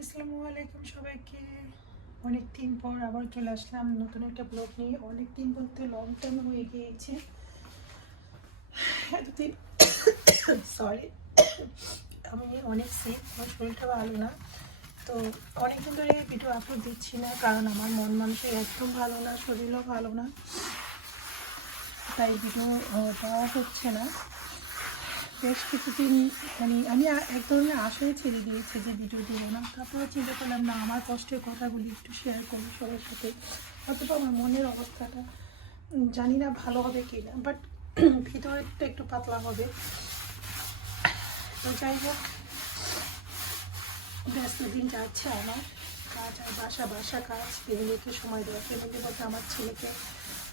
আসসালামু আলাইকুম সবাইকে। অনেক দিন পর আবার চলে আসলাম নতুন একটা ব্লগ নিয়ে। অনেক দিন বলতে লং টাইম হয়ে গিয়েছে। এতদিন সরি, আমি অনেক সিক, আমার শরীরটা ভালো না। তো অনেকদিন ধরে ভিডিও আপলোড দিচ্ছি না, কারণ আমার মন মানুষের একদম ভালো না, শরীরও ভালো না, তাই ভিডিও দেওয়া হচ্ছে না বেশ কিছুদিন। আমি এক ধরনের আশায় ছেড়ে দিয়েছি যে ভিডিও দেবো না। তারপরে চিন্তা করলাম না, আমার কষ্টের কথাগুলি একটু শেয়ার করি সবার সাথে। অথবা আমার মনের অবস্থাটা জানি না ভালো হবে কি না, বাট ভিতরেরটা একটু পাতলা হবে। তো যাই হোক, ব্যস্ত দিন যাচ্ছে আমার। কাজ আর বাসা কাজ, ফ্যামিলিকে সময় দেওয়া, ফ্যামিলি বলতে আমার ছেলেকে,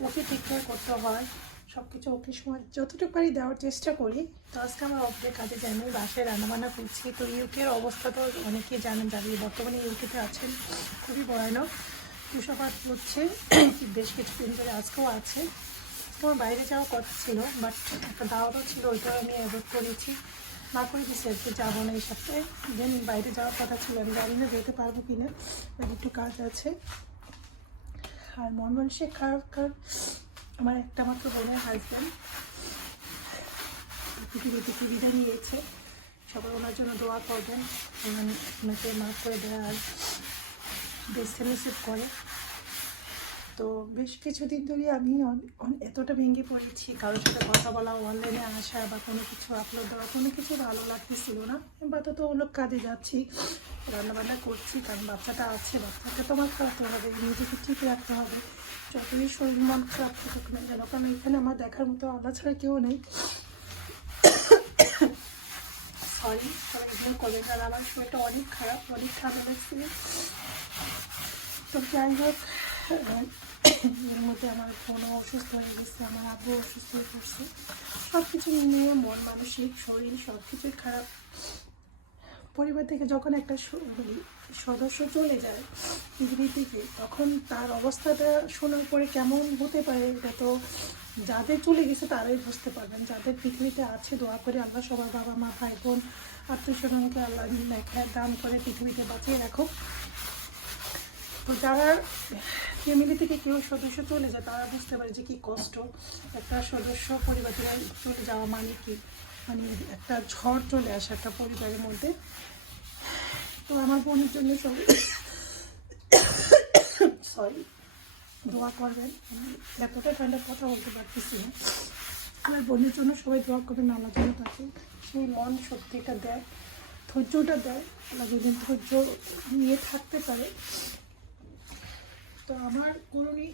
ওকে টেক কেয়ার করতে হয়, সব কিছু ওকে সময় যতটুকু পারি দেওয়ার চেষ্টা করি। তো আজকে আমার অফিসে কাজে যাই, আমি বাসায় রান্নাবান্না করছি। তো ইউকের অবস্থা তো অনেকেই জানেন, যারা বর্তমানে ইউকেতে আছেন, খুবই ভয়ানক। তুষারপাত হচ্ছে বেশ কিছুদিন ধরে, আজকেও আছে। তোমার বাইরে যাওয়ার কথা ছিল, বাট একটা দাওয়াতও ছিল, ওইটাও আমি অ্যাভয়েড করেছি, না করে দিচ্ছি আর কি, যাবো না এই সপ্তাহে। দেন বাইরে যাওয়ার কথা ছিল, আমি জানি না যেতে পারবো কি না, একটু কাজ আছে। আর মন মানসিক খারাপ, কারণ আমার একটা মাত্র বোনের হাজব্যান্ড পৃথিবী থেকে বিদায় নিয়েছে। সবাই ওনার জন্য দোয়া করবেন, ওনাকে মাফ করে দেয় আর বেস্ট রিসিভ করে। তো বেশ কিছুদিন ধরে আমি এতটা ভেঙে পড়েছি, কারোর সাথে কথা বলা, অনলাইনে আসা বা কোনো কিছু আপলোড দেওয়া, কোনো কিছু ভালো লাগতেছিল না। আপাতত অন্য কাজে যাচ্ছি, রান্নাবান্না করছি, কারণ বাচ্চাটা আছে, বাচ্চাকে তো আমার খাওয়াতে হবে, নিজেকে ঠিক রাখতে হবে, যতই শরীর মন খারাপ থাকুক না কেন, কারণ এখানে আমার দেখার মতো আলাদা ছাড়া কেউ নেই। সরি, সবাই ইগনোর করবেন, কারণ আমার শরীরটা অনেক খারাপ, অনেক ঠান্ডা লাগছে। তো যাই হোক, এর মধ্যে আমার বোনও অসুস্থ হয়ে গেছে, আমার আব্বু অসুস্থ হয়ে পড়ছে। সব কিছু নিয়ে মন মানসিক শরীর সব কিছুই খারাপ। পরিবার থেকে যখন একটা সদস্য চলে যায় পৃথিবী থেকে, তখন তার অবস্থাটা শোনার পরে কেমন হতে পারে, এটা তো যাদের চলে গেছে তারাই বুঝতে পারবেন। যাদের পৃথিবীতে আছে, দোয়া করে আল্লাহ সবার বাবা মা ভাই বোন আত্মীয় স্বজনকে আল্লাহ নেখায় দান করে পৃথিবীতে বাঁচিয়ে রাখুক। তো যারা ফ্যামিলি থেকে কেউ সদস্য চলে যায়, তারা বুঝতে পারে যে কী কষ্ট। একটা সদস্য পরিবার থেকে চলে যাওয়া মানে কি, মানে একটা ঝড় চলে আসে একটা পরিবারের মধ্যে। তো আমার বোনের জন্য সবাই সরি দোয়া করবেন। আমি এতটা ঠান্ডা কথা বলতে পারতেছি না। আমার বোনের জন্য সবাই দোয়া করবেন, আল্লাহ যেন তাকে সেই মন শক্তিটা দেয়, ধৈর্যটা দেয়, আল্লাহ যেদিন ধৈর্য নিয়ে থাকতে পারে। তো আমার করণী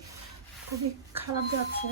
খুবই খারাপ যাচ্ছে,